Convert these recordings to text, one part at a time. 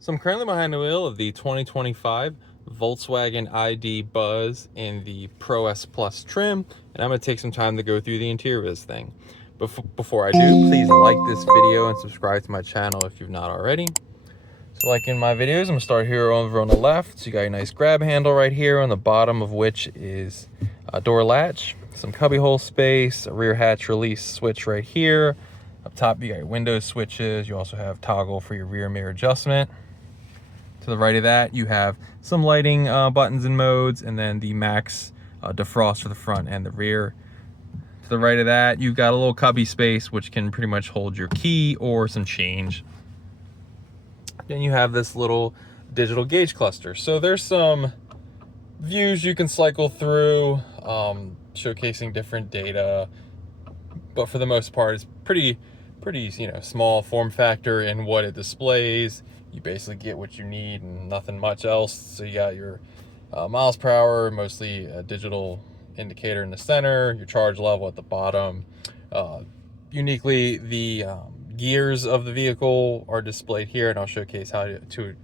So I'm currently behind the wheel of the 2025 Volkswagen ID Buzz in the Pro S Plus trim, and I'm going to take some time to go through the interior of this thing. Before I do, please like this video and subscribe to my channel if you've not already. So like in my videos, I'm going to start here over on the left. So you got a nice grab handle right here, on the bottom of which is a door latch, some cubbyhole space, a rear hatch release switch right here. Up top, you got your window switches. You also have toggle for your rear mirror adjustment. To the right of that, you have some lighting buttons and modes, and then the max defrost for the front and the rear. To the right of that, you've got a little cubby space, which can pretty much hold your key or some change. Then you have this little digital gauge cluster. So there's some views you can cycle through, showcasing different data, but for the most part, it's pretty small form factor in what it displays. You basically get what you need and nothing much else. So you got your miles per hour, mostly a digital indicator in the center, your charge level at the bottom. Uniquely, the gears of the vehicle are displayed here, and I'll showcase how to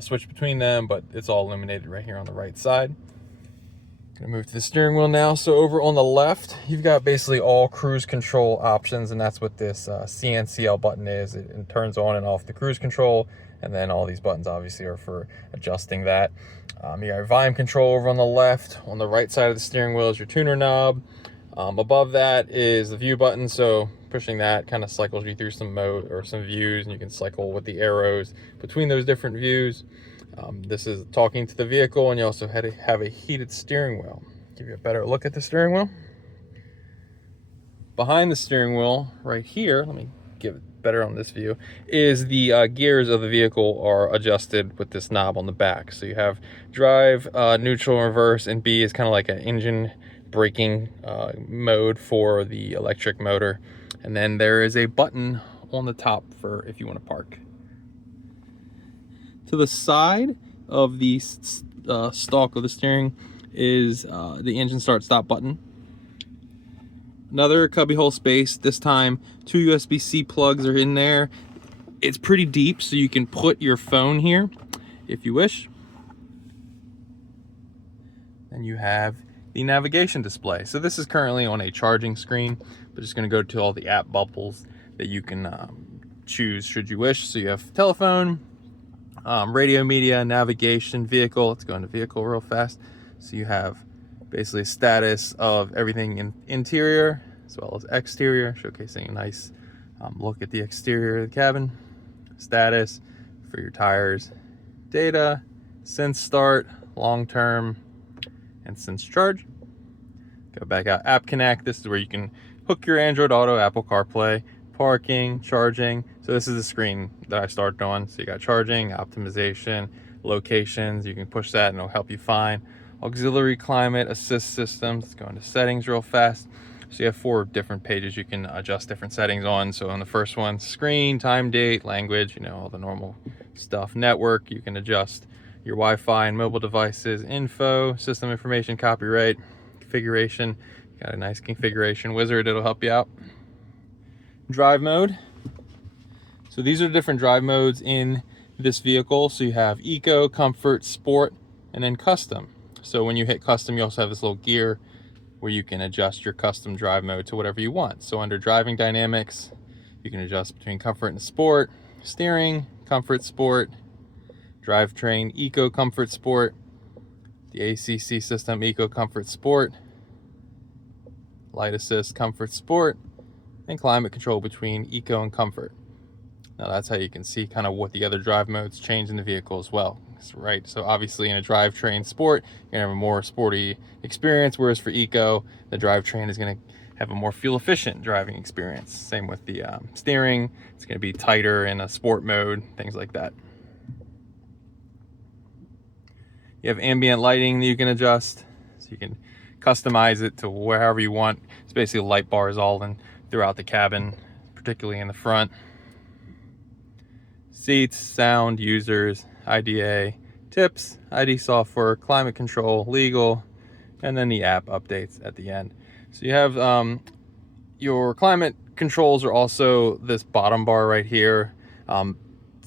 switch between them, but it's all illuminated right here on the right side. Gonna move to the steering wheel now. So over on the left, you've got basically all cruise control options, and that's what this CNCL button is. It turns on and off the cruise control, and then all these buttons obviously are for adjusting that. You got your volume control over on the left. On the right side of the steering wheel is your tuner knob. Above that is the view button, so pushing that kind of cycles you through some mode or some views, and you can cycle with the arrows between those different views. This is talking to the vehicle, and you also have a heated steering wheel. Give you a better look at the steering wheel. Behind the steering wheel right here, let me give it better on this view, is the gears of the vehicle are adjusted with this knob on the back. So you have drive, neutral, reverse, and B is kind of like an engine braking mode for the electric motor. And then there is a button on the top for if you want to park. To the side of the stalk of the steering is the engine start stop button. Another cubbyhole space. This time 2 USB-C plugs are in there. It's pretty deep, so you can put your phone here if you wish. And you have the navigation display. So this is currently on a charging screen, but just going to go to all the app bubbles that you can choose should you wish. So you have telephone, radio, media, navigation, vehicle. Let's go into vehicle real fast. So you have basically a status of everything in interior as well as exterior, showcasing a nice look at the exterior of the cabin. Status for your tires, data, since start, long term, and since charge. Go back out, App Connect. This is where you can hook your Android Auto, Apple CarPlay, parking, charging. So this is the screen that I started on. So you got charging, optimization, locations. You can push that and it'll help you find auxiliary climate assist systems. Let's go into settings real fast. So you have 4 different pages you can adjust different settings on. So on the first one, screen, time, date, language, all the normal stuff. Network, you can adjust your Wi-Fi and mobile devices, info, system information, copyright, configuration. Got a nice configuration wizard, it'll help you out. Drive mode. So these are different drive modes in this vehicle. So you have eco, comfort, sport, and then custom. So when you hit custom, you also have this little gear where you can adjust your custom drive mode to whatever you want. So under driving dynamics, you can adjust between comfort and sport, steering, comfort, sport, drivetrain, eco, comfort, sport, the ACC system, eco, comfort, sport, light assist, comfort, sport, and climate control between eco and comfort. Now that's how you can see kind of what the other drive modes change in the vehicle as well, right? So obviously in a drivetrain sport, you're gonna have a more sporty experience, whereas for eco, the drivetrain is gonna have a more fuel efficient driving experience. Same with the steering, it's gonna be tighter in a sport mode, things like that. You have ambient lighting that you can adjust, so you can customize it to wherever you want. It's basically light bars all in throughout the cabin, particularly in the front. Seats, sound, users, IDA, tips, ID software, climate control, legal, and then the app updates at the end. So you have your climate controls are also this bottom bar right here.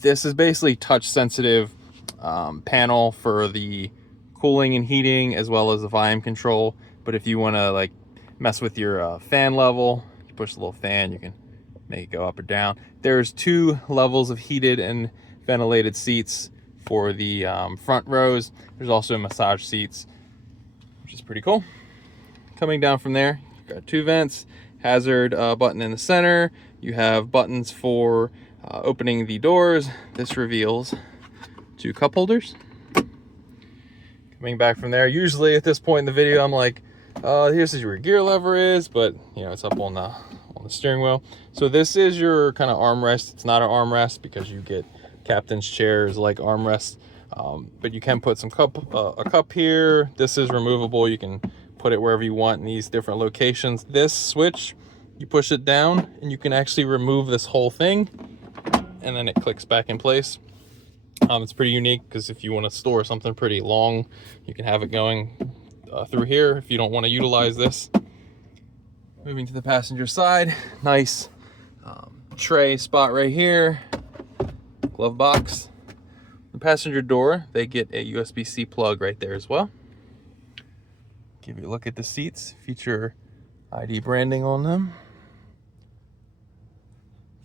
This is basically touch sensitive panel for the cooling and heating, as well as the volume control. But if you want to like mess with your fan level, you push the little fan, you can make it go up or down. There's 2 levels of heated and ventilated seats for the front rows. There's also massage seats, which is pretty cool. Coming down from there, you've got 2 vents, hazard button in the center. You have buttons for opening the doors. This reveals 2 cup holders. Coming back from there, usually at this point in the video, I'm like, here's where your gear lever is, but you know, it's up on the steering wheel. So this is your kind of armrest. It's not an armrest because you get captain's chairs like armrests, but you can put some a cup here. This is removable. You can put it wherever you want in these different locations. This switch, you push it down and you can actually remove this whole thing, and then it clicks back in place. It's pretty unique because if you want to store something pretty long, you can have it going through here if you don't want to utilize this. Moving to the passenger side, nice tray spot right here, glove box. The passenger door, they get a USB-C plug right there as well. Give you a look at the seats, feature ID branding on them.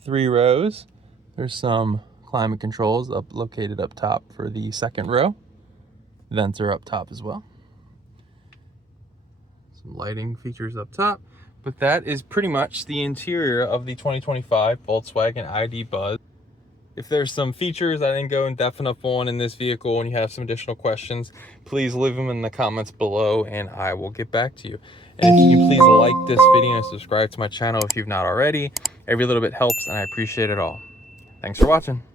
3 rows. There's some climate controls located up top for the 2nd row. Vents are up top as well. Some lighting features up top. But that is pretty much the interior of the 2025 Volkswagen ID Buzz. If there's some features I didn't go in depth enough on in this vehicle and you have some additional questions, please leave them in the comments below and I will get back to you. And if you can please like this video and subscribe to my channel if you've not already. Every little bit helps and I appreciate it all. Thanks for watching.